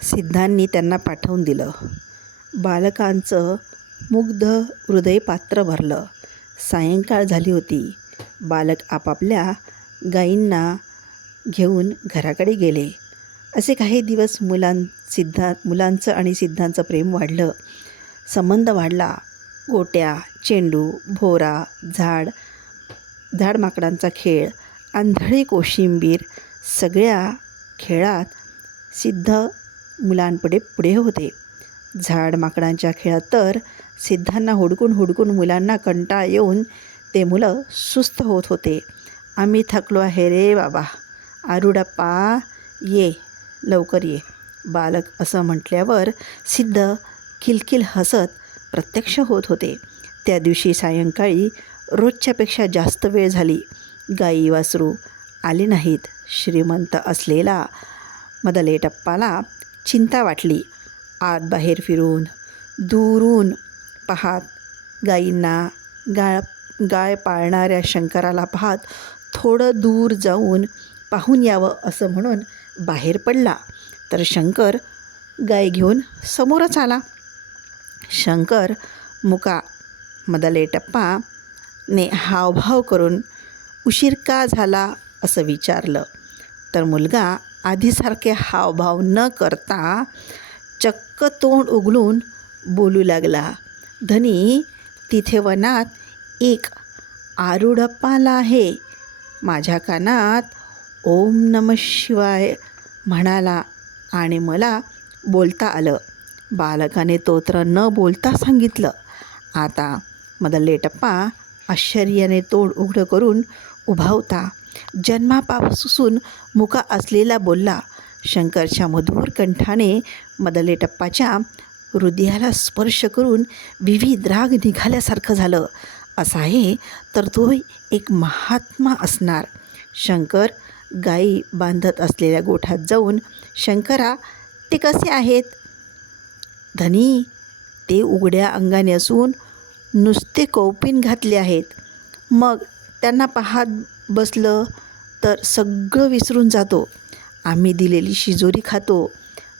सिद्धांनी त्यांना पाठवून दिलं. बालकांचं मुग्ध हृदय पात्र भरलं. सायंकाळ झाली होती. बालक आपापल्या गायींना घेऊन घराकडे गेले. असे काही दिवस मुलांचं आणि सिद्धांचं प्रेम वाढलं, संबंध वाढला. गोट्या, चेंडू, भोरा, झाडमाकडांचा खेळ, आंधळी कोशिंबीर, सगळ्या खेळात सिद्ध पुढे होते. झाडमाकडांच्या खेळात तर सिद्धांना हुडकून मुलांना कंटाळा येऊन ते मुलं सुस्त होत होते. आम्ही थकलो आहे रे बाबा, आरुडप्पा ये, लवकर ये. बालक असं म्हटल्यावर सिद्ध किलकिल हसत प्रत्यक्ष होत होते. त्या दिवशी सायंकाळी रोजच्यापेक्षा जास्त वेळ झाली. गाई वासरू आले नाहीत. श्रीमंत असलेला मदलेटप्पाला चिंता वाटली. आत बाहेर फिरून दुरून पाहत गायींना गाय पाळणाऱ्या शंकराला पाहत थोडं दूर जाऊन पाहून यावं असं म्हणून बाहेर पडला, तर शंकर गाय घेऊन समोरच आला. शंकर मुका मदलेटप्पाने हावभाव करून उशीर का झाला असं विचारलं, तर मुलगा आधीसारखे हावभाव न करता चक्क तोंड उघडून बोलू लागला. धनी, तिथे वनात एक आरुडप्पा आला आहे. माझ्या कानात ओम नमः शिवाय म्हणाला आणि मला बोलता आलं. बालकाने तोत्र न बोलता सांगितलं. आता मदलेटप्पा आश्चर्याने तोंड उघडं करून उभा होता. जन्मापासून मुका असलेला बोलला. शंकरच्या मधुर कंठाने मदलेटप्पाच्या हृदयाला स्पर्श करून विविध राग निघाल्यासारखं झालं. असा आहे तर तो एक महात्मा असणार. शंकर गायी बांधत असलेल्या गोठ्यात जाऊन, शंकरा, ते कसे आहेत? धनी, ते उघड्या अंगाने असून नुसते कौपीन घातले आहेत. मग त्यांना पाहत बसलं तर सगळं विसरून जातो. आम्ही दिलेली शिजोरी खातो,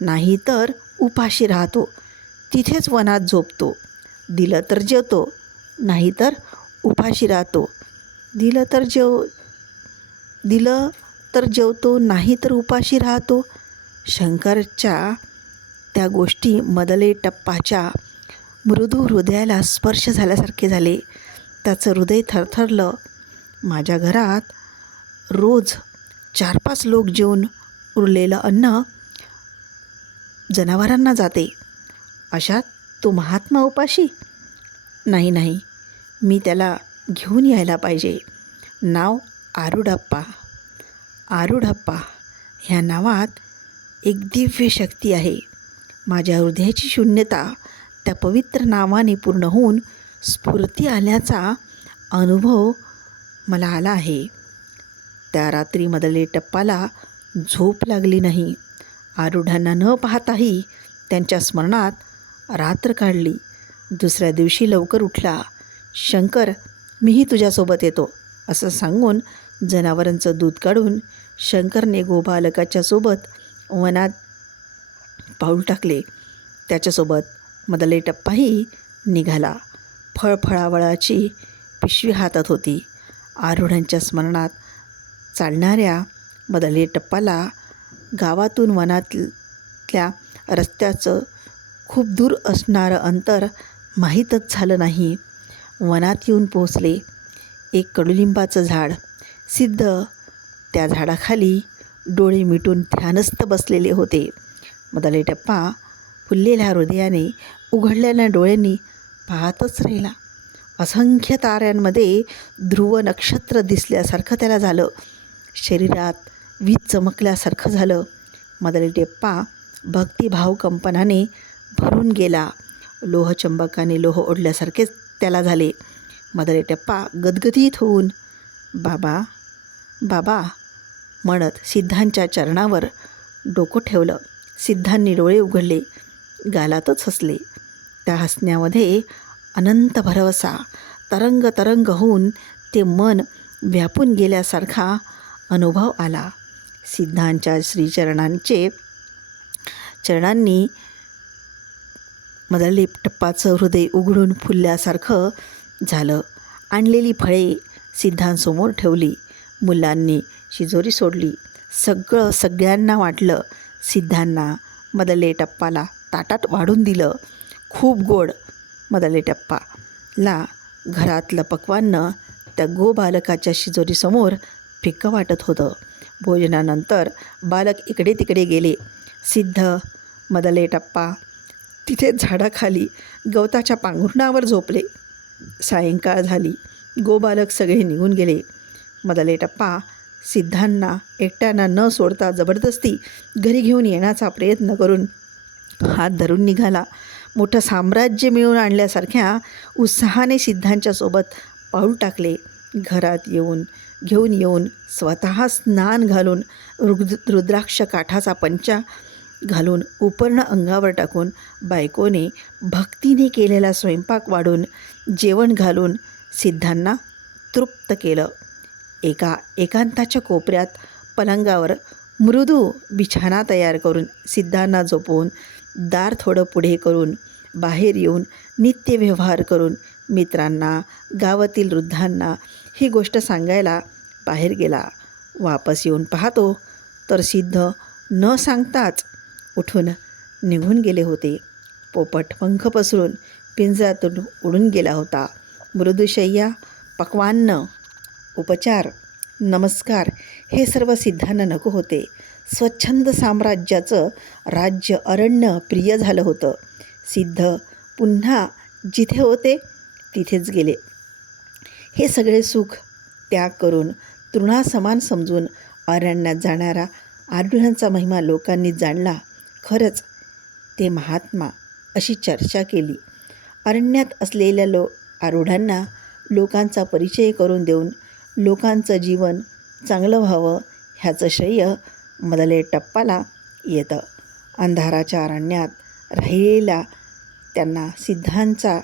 नाही तर उपाशी राहतो. तिथेच वनात झोपतो. दिलं तर जेवतो, नाही तर उपाशी राहतो. दिलं तर जेवतो, नाही तर उपाशी राहतो. शंकरच्या त्या गोष्टी मदलेटप्पाच्या मृदू हृदयाला स्पर्श झाल्यासारखे झाले. त्याचं हृदय थरथरलं. माझ्या घरात रोज 4-5 लोक जेवून उरलेलं अन्न जनावरांना जाते. अशात तो महात्मा उपाशी? नाही, मी त्याला घेऊन यायला पाहिजे. नाव आरुडप्पा. ह्या नावात एक दिव्य शक्ती आहे. माझ्या हृदयाची शून्यता त्या पवित्र नावाने पूर्ण होऊन स्फूर्ती आल्याचा अनुभव मला आला आहे. त्या रात्री मदलेटप्पाला झोप लागली नाही. आरुढांना न पाहताही त्यांच्या स्मरणात रात्र काढली. दुसऱ्या दिवशी लवकर उठला. शंकर, मीही तुझ्यासोबत येतो असं सांगून जनावरांचं दूध काढून शंकरने गोबालकाच्या सोबत वनात पाऊल टाकले. त्याच्यासोबत मदलेटप्पाही निघाला. फळफळावळाची पिशवी हातात होती. आरुढांच्या स्मरणात चालणाऱ्या मदलेटप्पाला गावातून वनातल्या रस्त्याचं खूप दूर असणारं अंतर माहीतच झालं नाही. वनात येऊन पोहोचले. एक कडुलिंबाचं झाड. सिद्ध त्या झाडाखाली डोळे मिटून ध्यानस्थ बसलेले होते. मदलेटप्पा फुललेल्या हृदयाने उघडलेल्या डोळ्यांनी पाहतच राहिला. असंख्य ताऱ्यांमध्ये ध्रुव नक्षत्र दिसल्यासारखं त्याला झालं. शरीरात वीज चमकल्यासारखं झालं. मदलेटप्पा भक्तिभाव कंपनाने भरून गेला. लोहचंबकाने लोह ओढल्यासारखेच त्याला झाले. मदलेटप्पा गदगदीत होऊन बाबा बाबा म्हणत सिद्धांच्या चरणावर डोकं ठेवलं. सिद्धांनी डोळे उघडले. गालातच हसले. त्या हसण्यामध्ये अनंत भरवसा तरंग होऊन ते मन व्यापून गेल्यासारखा अनुभव आला. सिद्धांच्या श्रीचरणांचे चरणांनी मदलेटप्पाचं हृदय उघडून फुलल्यासारखं झालं. आणलेली फळे सिद्धांसमोर ठेवली. मुलांनी शिजोरी सोडली. सगळं सगळ्यांना वाटलं. सिद्धांना मदलेटप्पाला ताटात वाढून दिलं. खूप गोड. मदलेटप्पाला घरातलं पक्वान्न त्या बालकाच्या शिजोरीसमोर फिक्कं वाटत होतं. भोजनानंतर बालक इकडे तिकडे गेले. सिद्ध, मदलेटप्पा तिथेच झाडाखाली गवताच्या पांघरुणावर झोपले. सायंकाळ झाली. बालक सगळे निघून गेले. मदलेटप्पा सिद्धांना एकट्यानं न सोडता जबरदस्ती घरी घेऊन येण्याचा प्रयत्न करून हात धरून निघाला. मोठं साम्राज्य मिळवून आणल्यासारख्या उत्साहाने सिद्धांच्या सोबत पाऊल टाकले. घरात घेऊन येऊन स्वतः स्नान घालून रुद्राक्ष काठाचा पंचा घालून उपर्ण अंगावर टाकून बायकोने भक्तीने केलेला स्वयंपाक वाढून जेवण घालून सिद्धांना तृप्त केलं. एकांताच्या कोपऱ्यात पलंगावर मृदू बिछाना तयार करून सिद्धांना झोपवून दार थोडं पुढे करून बाहेर येऊन नित्यव्यवहार करून मित्रांना, गावातील वृद्धांना ही गोष्ट सांगायला बाहेर गेला. वापस येऊन पाहतो तर सिद्ध न सांगताच उठून निघून गेले होते. पोपट पंख पसरून पिंजऱ्यातून उडून गेला होता. मृदुशय्या, पक्वान्न, उपचार, नमस्कार हे सर्व सिद्धांना नको होते. स्वच्छंद साम्राज्याचं राज्य अरण्य प्रिय झालं होतं. सिद्ध पुन्हा जिथे होते तिथेच गेले. हे सगळे सुख त्याग करून तृणासमान समजून अरण्यात जाणारा आढळांचा महिमा लोकांनी जाणला. खरंच ते महात्मा अशी चर्चा केली. अरण्यात असलेल्या आरूढांना लोकांचा परिचय करून देऊन लोकांचं जीवन चांगलं व्हावं ह्याचं श्रेय मदलेटप्पाला येतं. अंधाराच्या अरण्यात राहिलेल्या त्यांना सिद्धांचा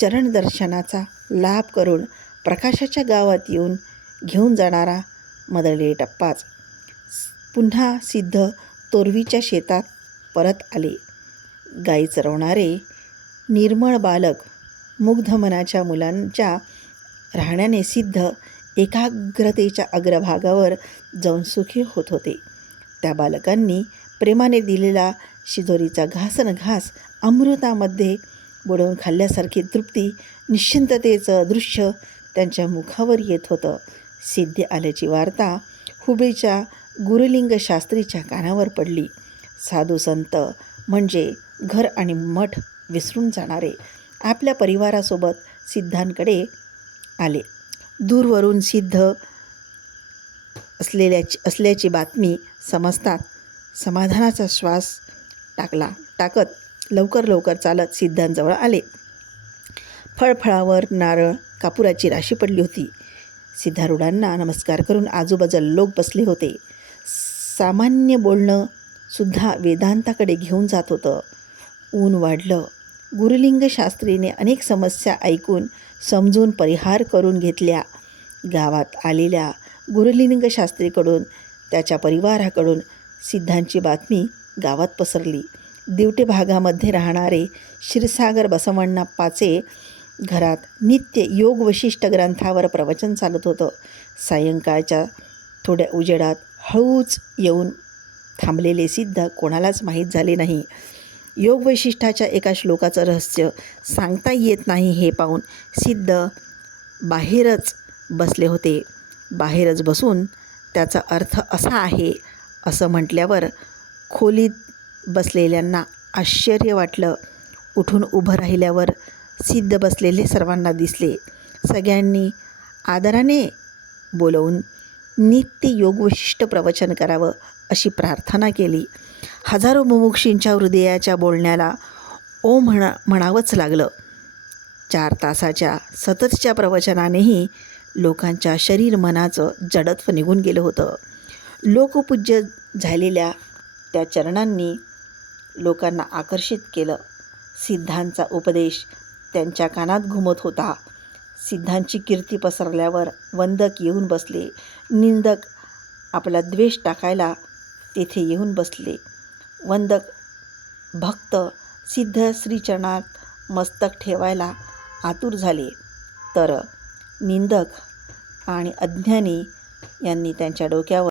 चरणदर्शनाचा लाभ करून प्रकाशाच्या गावात घेऊन जाणारा मदलेटप्पाच. पुन्हा सिद्ध तोरवीच्या शेतात परत आले. गाई चरवणारे निर्मळ बालक मुग्ध मनाच्या मुलांच्या राहण्याने सिद्ध एकाग्रतेच्या अग्रभागावर जाऊन सुखी होत होते. त्या बालकांनी प्रेमाने दिलेला शिदोरीचा घास अमृतामध्ये बुडवून खाल्ल्यासारखी तृप्ती, निश्चिंततेचं दृश्य त्यांच्या मुखावर येत होतं. सिद्ध आल्याची वार्ता हुबळीच्या गुरुलिंग शास्त्रीच्या कानावर पडली. साधू संत म्हणजे घर आणि मठ विसरून जाणारे आपल्या परिवारासोबत सिद्धांकडे आले. दूरवरून सिद्ध असल्याची बातमी समजतात समाधानाचा श्वास टाकत लवकर चालत सिद्धांजवळ आले. फळफळावर नारळ, कापुराची राशी पडली होती. सिद्धारूढांना नमस्कार करून आजूबाजूला लोक बसले होते. सामान्य बोलणं सुद्धा वेदांताकडे घेऊन जात होतं. ऊन वाढलं. गुरुलिंग शास्त्रीने अनेक समस्या ऐकून समजून परिहार करून घेतल्या. गावात आलेल्या गुरुलिंग शास्त्रीकडून त्याच्या परिवाराकडून सिद्धांची बातमी गावात पसरली. दिवटे भागामध्ये राहणारे क्षीरसागर बसवण्णाप्पाचे घरात नित्य योग वशिष्ठ ग्रंथावर प्रवचन चालत होतं. सायंकाळच्या थोड्या उजेडात हळूच येऊन थांबलेले सिद्ध कोणालाच माहीत झाले नाही. योग वैशिष्ट्याच्या एका श्लोकाचं रहस्य सांगता येत नाही हे पाहून सिद्ध बाहेरच बसले होते. बाहेरच बसून त्याचा अर्थ असा आहे असं म्हटल्यावर खोलीत बसलेल्यांना आश्चर्य वाटलं. उठून उभं राहिल्यावर सिद्ध बसलेले सर्वांना दिसले. सगळ्यांनी आदराने बोलवून नित्य योगविशिष्ट प्रवचन करावं अशी प्रार्थना केली. हजारो मुमुक्षींच्या हृदयाच्या बोलण्याला ओ म्हणावंच लागलं. 4 तासाच्या सततच्या प्रवचनानेही लोकांच्या शरीर मनाचं जडत्व निघून गेलं होतं. लोकपूज्य झालेल्या त्या चरणांनी लोकांना आकर्षित केलं. सिद्धांचा उपदेश त्यांच्या कानात घुमत होता. सिद्धांची कीर्ती पसरल्यावर वंदक येऊन बसले. निंदक आपला द्वेष टाकायला तेथे येऊन बसले. वंदक भक्त सिद्ध श्रीचरणात मस्तक ठेवायला आतुर झाले, तर निंदक आणि अज्ञानी यांनी त्यांच्या डोक्यावर